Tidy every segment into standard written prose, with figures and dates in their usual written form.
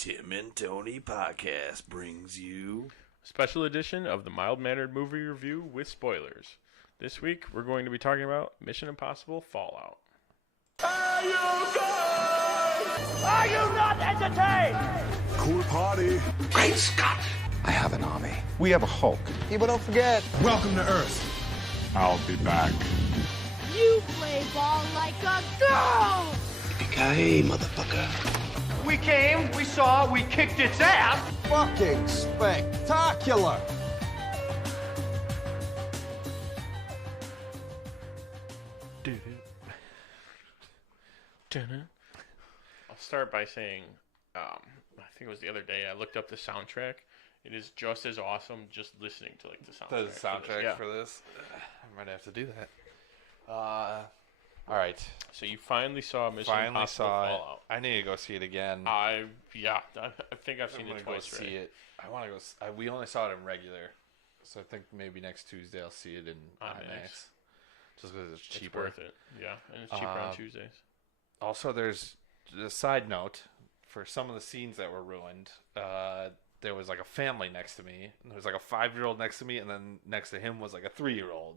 Tim and Tony podcast brings you special edition of the mild-mannered movie review with spoilers. This week, we're going to be talking about Mission Impossible Fallout. Are you good? Are you not entertained? Cool party. Great Scott! I have an army. We have a Hulk. Yeah, but don't forget, Welcome to Earth. I'll be back. You play ball like a girl! Yippee-ki-yay, motherfucker. We came, we saw, we kicked its ass. fucking spectacular. I'll start by saying, I think it was the other day, I looked up the soundtrack. It is just as awesome just listening to like the soundtrack. The soundtrack for this? I might have to do that. All right. So you finally saw Mission Impossible Fallout. I need to go see it again. I think I've seen it twice. See it. I want to go. We only saw it in regular, so I think maybe next Tuesday I'll see it in IMAX. Just because it's cheaper. It's worth it. Yeah, and it's cheaper on Tuesdays. Also, there's a side note for some of the scenes that were ruined. There was like a family next to me, and there was like a 5-year-old next to me, and then next to him was like a 3-year-old.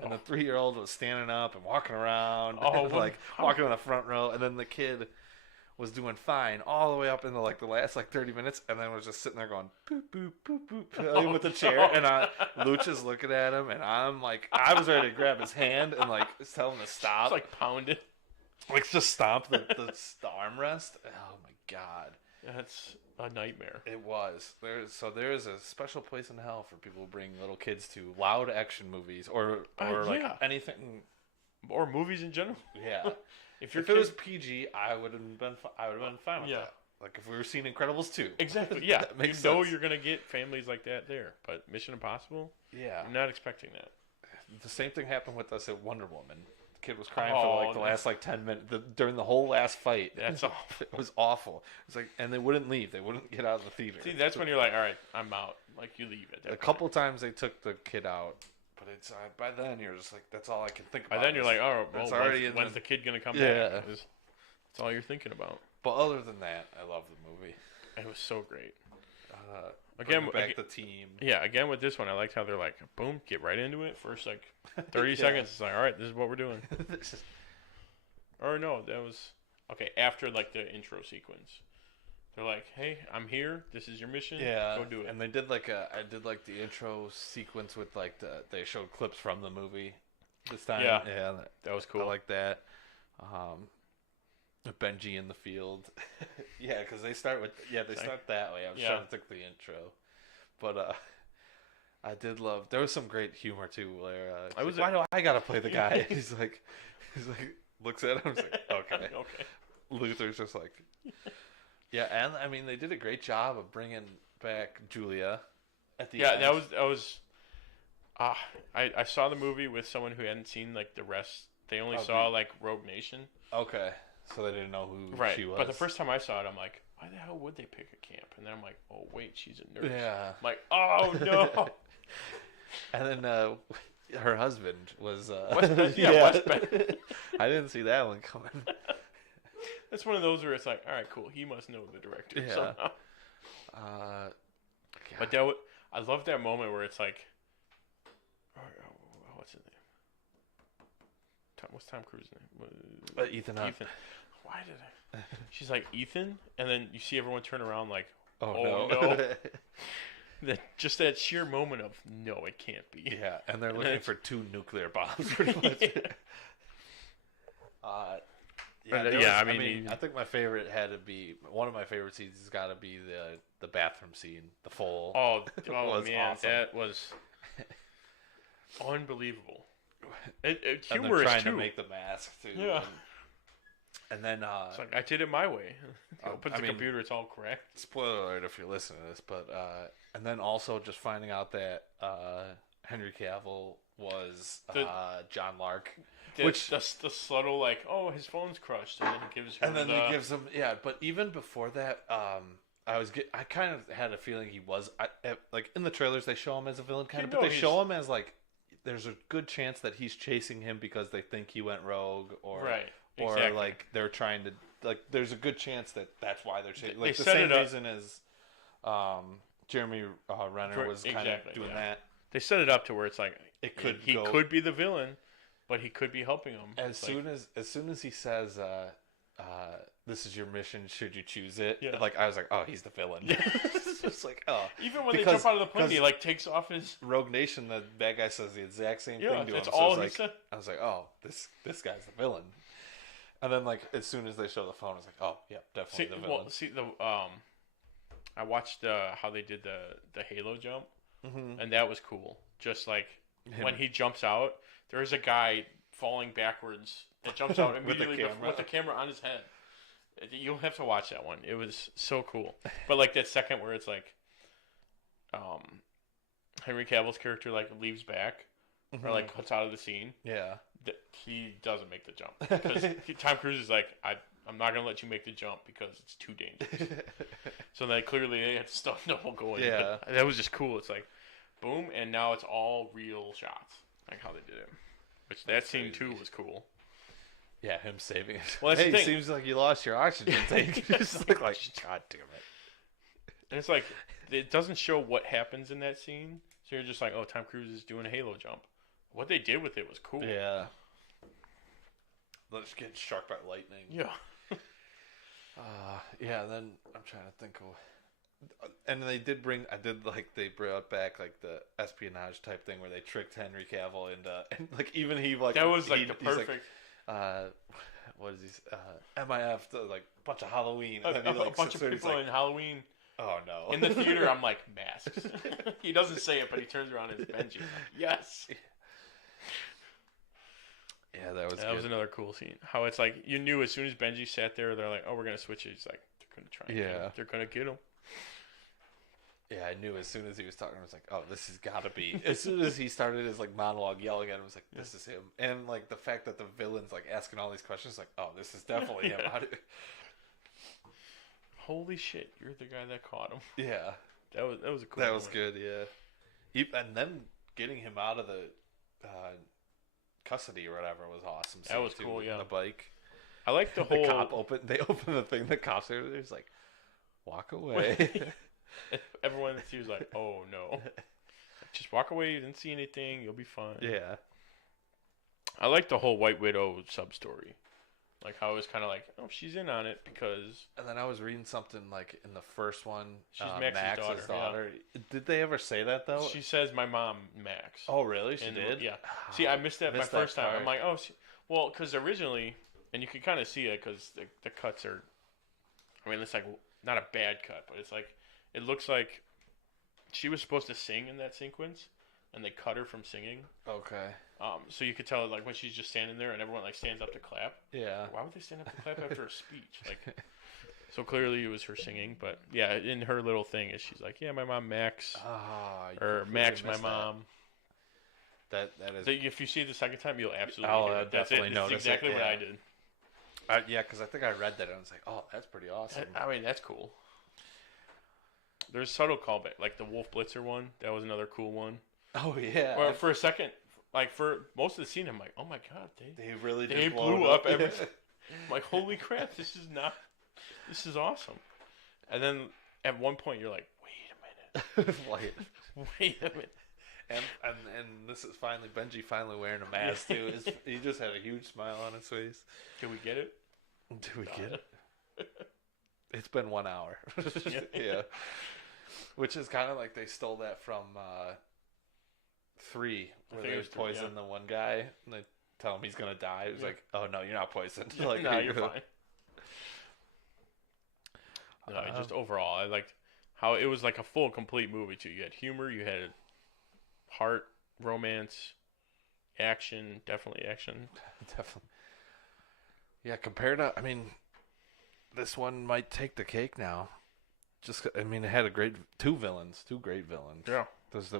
And the 3-year-old was standing up and walking around, and like walking in the front row, and then the kid was doing fine all the way up into like the last like 30 minutes, and then was just sitting there going boop boop boop boop playing with the chair, and Luch is looking at him, and I'm like, I was ready to grab his hand and like tell him to stop, It's like pound it, like just stomp the armrest. Oh my god, that's a nightmare. it was. There is a special place in hell for people who bring little kids to loud action movies or like anything, or movies in general. yeah. If it was PG, I would have been fine with that. Like if we were seeing Incredibles 2. Exactly. Yeah. That makes you know sense. you're gonna get families like that there, but Mission Impossible. Yeah. I'm not expecting that. The same thing happened with us at Wonder Woman. The kid was crying for like the last like 10 minutes during the whole last fight. That's awful. It was awful. It's like, and they wouldn't leave. They wouldn't get out of the theater. See, that's when you're like, all right, I'm out. Like you leave it. A couple times they took the kid out. But it's by then you're just like, that's all I can think about. By then you're like, oh, well, it's already when's the kid gonna come Yeah. back? That's all you're thinking about. But other than that, I love the movie. It was so great. Bring back the team. Yeah, again with this one, I liked how they're like, boom, get right into it. First like 30 seconds, it's like, all right, this is what we're doing. Or no, that was okay after like the intro sequence. They're like, hey, I'm here. This is your mission. Yeah, go do it. And they did I did like the intro sequence with like they showed clips from the movie this time. Yeah, that was cool. I like that. Benji in the field. Yeah, because they start with start that way. I was trying to think the intro, but I did love. There was some great humor too. Where why do I gotta play the guy? he's like looks at him. He's like, okay, okay. Luther's just like. Yeah, and I mean they did a great job of bringing back Julia at the end. Yeah, that was. I saw the movie with someone who hadn't seen like the rest. They only saw like Rogue Nation. Okay, so they didn't know who she was. But the first time I saw it, I'm like, why the hell would they pick a camp? And then I'm like, oh wait, she's a nurse. Yeah. I'm like, oh no. And then her husband was West Bend. I didn't see that one coming. That's one of those where it's like, all right, cool. He must know the director somehow. But I love that moment where it's like, what's his name? What's Tom Cruise's name? Ethan. Why did I? She's like, Ethan, and then you see everyone turn around like, oh no. Just that sheer moment of no, it can't be. Yeah, and they're looking for 2 nuclear bombs, pretty much. I think my favorite had to be one of my favorite scenes has got to be the bathroom scene, the full. Oh was man, awesome. that was unbelievable. Humorous and they're trying too. to make the mask too. Yeah. And then it's like I did it my way. Put the computer, it's all correct. Spoiler alert if you're listening to this, but and then also just finding out that Henry Cavill was John Lark. Which the subtle like, oh, his phone's crushed, and then he gives her. And then he gives him, But even before that, I kind of had a feeling he was like in the trailers they show him as a villain but they show him as like there's a good chance that he's chasing him because they think he went rogue or right. Or exactly. like they're trying to like there's a good chance that that's why they're changing. Like They the set same it up- reason as Jeremy Renner was kind Exactly, of doing yeah. that. They set it up to where it's like he go- could be the villain, but he could be helping him. As soon as he says, "This is your mission. Should you choose it?" Yeah. Like I was like, "Oh, he's the villain." It's just like, oh, even when they because- jump out of the plane, he because- like takes off his. Rogue Nation, the bad guy says the exact same Yeah, thing to him. that's So all I was he like, said. I was like, oh, this guy's the villain. And then like as soon as they show the phone, I was like, oh yeah, definitely the villain. I watched how they did the Halo jump, Mhm. and that was cool. Just like Him. when he jumps out, there's a guy falling backwards that jumps out With the immediately camera. with the camera on his head. You'll have to watch that one. It was so cool. But like that second where it's like, Henry Cavill's character like leaves back or like cuts out of the scene. Yeah. He doesn't make the jump because Tom Cruise is like, I'm not gonna let you make the jump because it's too dangerous. So then clearly they had to stop the whole going. Yeah. But that was just cool. It's like, boom, and now it's all real shots, like how they did it. Which that scene too was cool. Yeah, him saving it. Well, that's hey, the thing. seems like you lost your oxygen tank. Just like, God damn it. And it's like it doesn't show what happens in that scene, so you're just like, oh, Tom Cruise is doing a Halo jump. What they did with it was cool. Yeah. Let's get struck by lightning. Yeah. Yeah, and then I'm trying to think of, and they they brought back like the espionage type thing where they tricked Henry Cavill and like even he like That was like he- the he's like, perfect. what is he? MIF, like bunch of Halloween, and A then he like bunch sits of there and he's people like, in Halloween oh no, in the theater. I'm like, masks. He doesn't say it, but he turns around and it's Benji. I'm like, yes. yeah, that was That good. was another cool scene. How it's like you knew as soon as Benji sat there, they're like, "Oh, we're gonna switch it." He's like, "They're gonna try. And get Yeah. him. They're gonna get him." Yeah, I knew as soon as he was talking, I was like, oh, this has got to be. As soon as he started his like monologue yelling at him, I was like, this is him. And like the fact that the villain's like asking all these questions, like, oh, this is definitely him. Yeah. How do... Holy shit! You're the guy that caught him. Yeah, That was a cool. that was moment. good. Yeah, and then getting him out of the custody or whatever was awesome. That was too, cool, yeah. On the bike, I like the the whole. cop opened. They opened the thing. The cops are there's like, walk away. Everyone he was like, "Oh no, just walk away. You didn't see anything. You'll be fine." Yeah, I like the whole White Widow sub story, like how it was kind of like, "Oh, she's in on it because and then I was reading something like in the first one, She's Max's Max's daughter, Did they ever say that though? she says my mom Max." Oh, really? She And, did? Yeah. See, I missed that Missed my that first time. part. I'm like, oh, well, because originally, and you can kind of see it because the cuts are. I mean, it's like not a bad cut, but it's like it looks like she was supposed to sing in that sequence, and they cut her from singing. Okay. So you could tell like when she's just standing there and everyone like stands up to clap. Yeah. Why would they stand up to clap after a speech? Like, so clearly it was her singing, but yeah, in her little thing is she's like, yeah, my mom Max, or Max, my mom. That is. So if you see it the second time, you'll absolutely I'll, hear it. That's definitely it. That's notice exactly it, what yeah. I did. Yeah, because I think I read that and I was like, oh, that's pretty awesome. I mean, that's cool. There's subtle callback, like the Wolf Blitzer one. That was another cool one. Oh yeah. Or for a second, like for most of the scene, I'm like, oh my god, They really they did blow blew it up everything. I'm like, holy crap, this is awesome. And then at one point, you're like, wait a minute, Like, wait a minute. and this is finally Benji finally wearing a mask too. He just had a huge smile on his face. Did we get it? Do we get it? It's been 1 hour. Yeah. Yeah. Which is kind of like they stole that from 3, where think they it was 3, poison yeah. the one guy and they tell him he's gonna die. It was Yeah. like, oh no, you're not poisoned. Like, No, here you're you go. fine. No, just overall, I liked how it was like a full, complete movie too. You had humor, you had heart, romance, action, definitely action. Definitely. Yeah, compared to, I mean, this one might take the cake now. Just, I mean, it had two great villains. Yeah. There's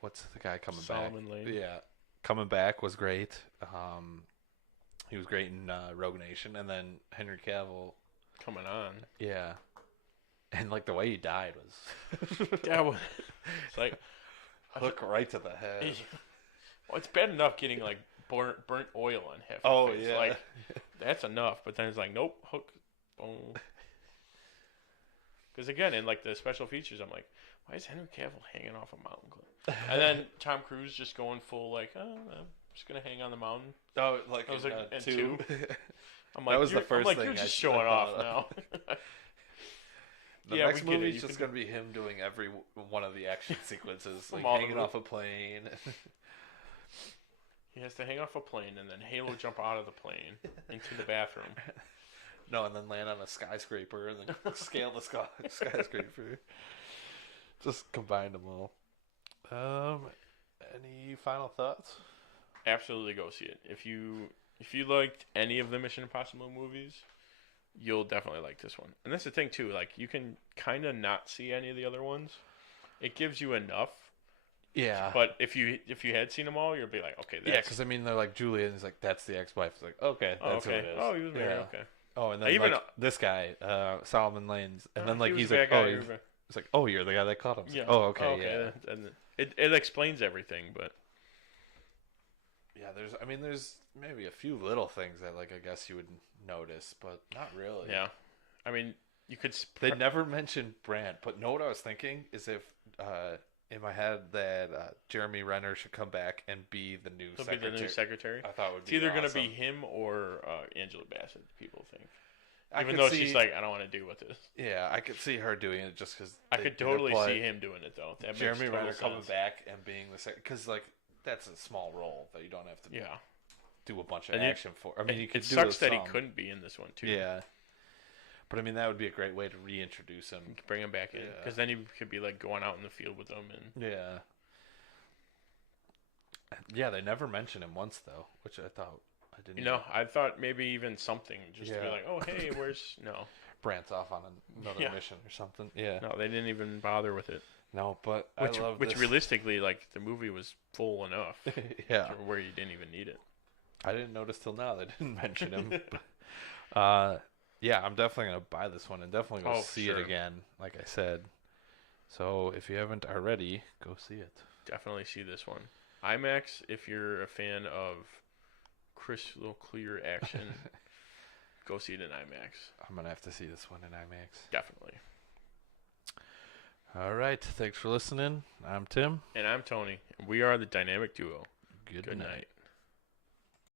what's the guy coming Solomon back? Lane. Yeah, coming back was great. He was great in Rogue Nation, and then Henry Cavill. Coming on. Yeah, and like the way he died was That was it's like hook right to the head. well, it's bad enough getting like burnt oil on half. Oh, of his face. yeah. Like that's enough. But then it's like, nope, hook, boom. Because again, in like the special features, I'm like, why is Henry Cavill hanging off a mountain cliff? And then Tom Cruise just going full like, oh, I'm just gonna hang on the mountain. Oh, like I was in, like, two. I'm like, That was the first I'm like, thing you're I just showing off now. The Yeah, next we get it. movie's You just can- going to be him doing every one of the action sequences, like From all the hanging mo- off a plane. He has to hang off a plane and then Halo jump out of the plane into the bathroom. No, and then land on a skyscraper and then scale the skyscraper. Just combine them all. Any final thoughts? Absolutely go see it. If you liked any of the Mission Impossible movies, you'll definitely like this one. And that's the thing too, like you can kind of not see any of the other ones. It gives you enough. Yeah. But if you had seen them all, you'll be like, okay, that's... Yeah, because I mean, they're like Julia, and he's like, that's the ex-wife. It's like, okay, that's okay. who it is. Oh, he was married. Yeah. Okay. Oh, and then Even like this guy, Solomon Lanes, and then like he was he's a like, bad oh, guy, it's like, oh, you're the guy that caught him. It's yeah. like, oh, okay, yeah. And it explains everything, but Yeah, there's maybe a few little things that like I guess you would notice, but not really. yeah. I mean, you could. They never mentioned Brandt, but know what I was thinking is if in my head that Jeremy Renner should come back and be the new He'll secretary. be the new secretary. I thought it would It's be either going to awesome. be him or Angela Bassett. People think, I even could though see- she's like, I don't want to do with this. Yeah, I could see her doing it just because I could totally see him doing it though. That Jeremy makes total Renner coming sense. back and being the secretary, because like that's a small role that you don't have to Yeah, do a bunch of And you- action for. I mean, you could it do sucks that some. he couldn't be in this one too. Yeah, but I mean that would be a great way to reintroduce him. You could bring him back in because then he could be like going out in the field with them and Yeah. Yeah, they never mentioned him once though, which I thought I didn't. you know, I thought maybe even something just to be Yeah. like, oh hey, where's no, Brandt's off on another Yeah. mission or something. Yeah. no, they didn't even bother with it. No, but Which I love which this. realistically, like the movie was full enough Yeah, to where you didn't even need it. I didn't notice till now they didn't mention him. But, yeah, I'm definitely gonna buy this one and definitely go Oh, see sure. it again. Like I said. So if you haven't already, go see it. Definitely see this one. IMAX, if you're a fan of crystal clear action, go see it in IMAX. I'm gonna have to see this one in IMAX. Definitely. All right, thanks for listening. I'm Tim. And I'm Tony. And we are the Dynamic Duo. Good Good night. night.